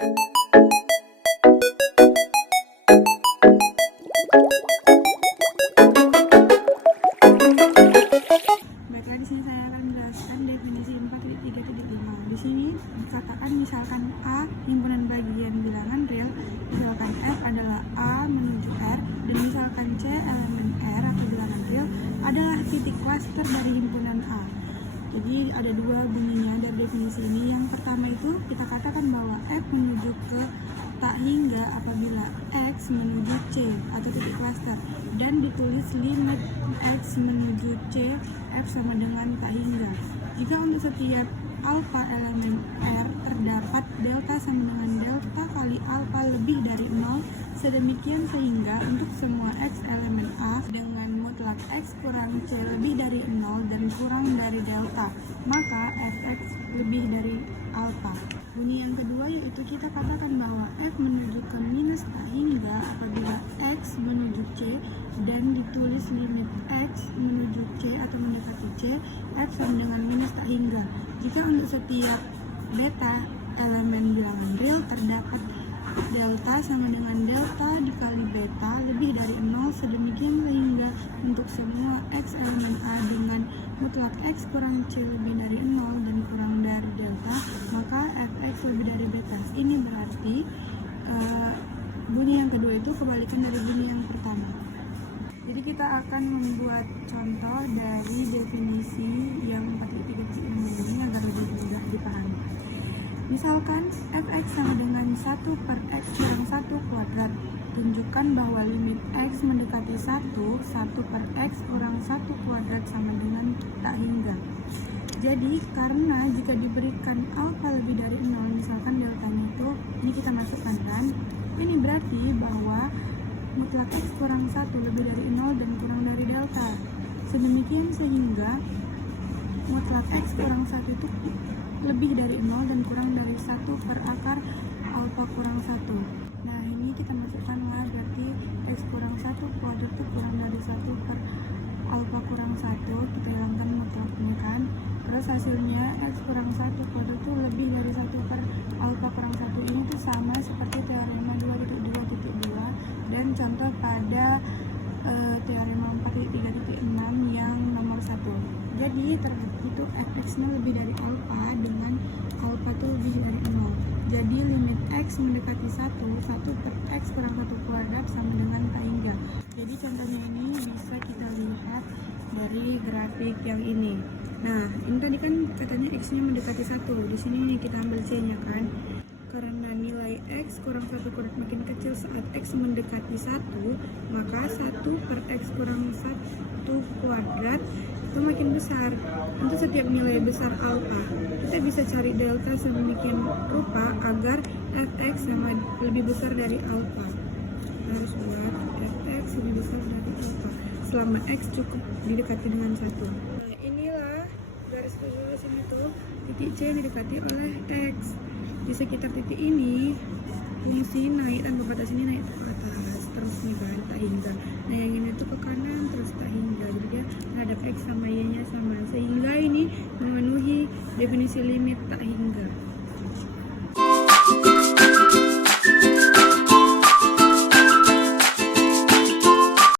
Baiklah, di sini saya akan menjelaskan definisi 4.3.5. Di sini dikatakan misalkan A himpunan bagian bilangan real, misalkan F adalah A menuju R, dan misalkan C elemen R atau bilangan real adalah titik klaster dari himpunan A. Jadi ada dua bunyinya dari definisi ini. Yang pertama itu kita katakan bahwa F menuju ke tak hingga apabila X menuju C atau titik klaster, dan ditulis limit X menuju C F sama dengan tak hingga. Jika untuk setiap alfa elemen R terdapat delta sama dengan delta kali alfa lebih dari 0, sedemikian sehingga untuk semua X elemen A dengan mutlak X kurang C lebih dari 0 dan kurang dari delta, maka Fx lebih dari alfa. Bunyi yang kedua yaitu kita katakan bahwa F menuju ke minus tak hingga apabila X menuju C dan ditulis limit X menuju C atau mendekati C F sama dengan minus tak hingga. Jika untuk setiap beta elemen bilangan real terdapat delta sama dengan delta dikali beta lebih dari 0, sedemikian sehingga untuk semua X elemen A dengan mutlak X kurang C lebih dari 0 dan kurang dari delta, maka Fx lebih dari beta. Ini berarti bunyi yang kedua itu kebalikan dari bunyi yang pertama. Jadi kita akan membuat contoh dari definisi yang 4.3 ini agar lebih mudah dipahami. Misalkan Fx sama dengan 1 per X kurang 1 kuadrat. Tunjukkan bahwa limit X mendekati 1 per X kurang 1 kuadrat sama dengan tak hingga. Jadi karena jika diberikan alfa lebih dari 0, misalkan deltanya itu, ini kita masukkan kan, ini berarti bahwa mutlak X kurang 1 lebih dari 0 dan kurang dari delta. Sedemikian sehingga mutlak X kurang 1 itu lebih dari 0 dan kurang dari 1 per akar alfa kurang 1. Nah ini kita masukkanlah, berarti X kurang 1 kuadrat itu kurang dari 1 per alfa kurang 1. Kita hilangkan mutlaknya kan, terus hasilnya X kurang 1 kuadrat itu lebih dari 1 per alfa kurang 1. Ini tuh sama seperti teorema 2.2.2 dan contoh pada teorema 4.3.6 yang nomor 1. Jadi itu Fx nya lebih dari alfa dengan alfa itu lebih dari 0. Jadi limit X mendekati 1 per X kurang 1 kuadrat sama dengan tak hingga. Jadi contohnya ini bisa kita lihat dari grafik yang ini. Nah ini tadi kan katanya X nya mendekati 1, di sini nih kita ambil C nya kan, karena nilai X kurang 1 kuadrat makin kecil saat X mendekati 1, maka 1 per X kurang 1 kuadrat itu makin besar. Untuk setiap nilai besar alfa, kita bisa cari delta sedemikian rupa agar Fx sama lebih besar dari alfa. Harus buat Fx lebih besar dari alfa selama X cukup didekati dengan 1. Nah inilah garis lurus ini tuh, titik C didekati oleh X. Di sekitar titik ini fungsi naik tanpa batas ini naik ke atas terus nih kan, tak hingga. Nah yang ini tuh ke kanan terus tak hingga, jadi dia terhadap X sama Y nya sama, sehingga ini memenuhi definisi limit tak hingga.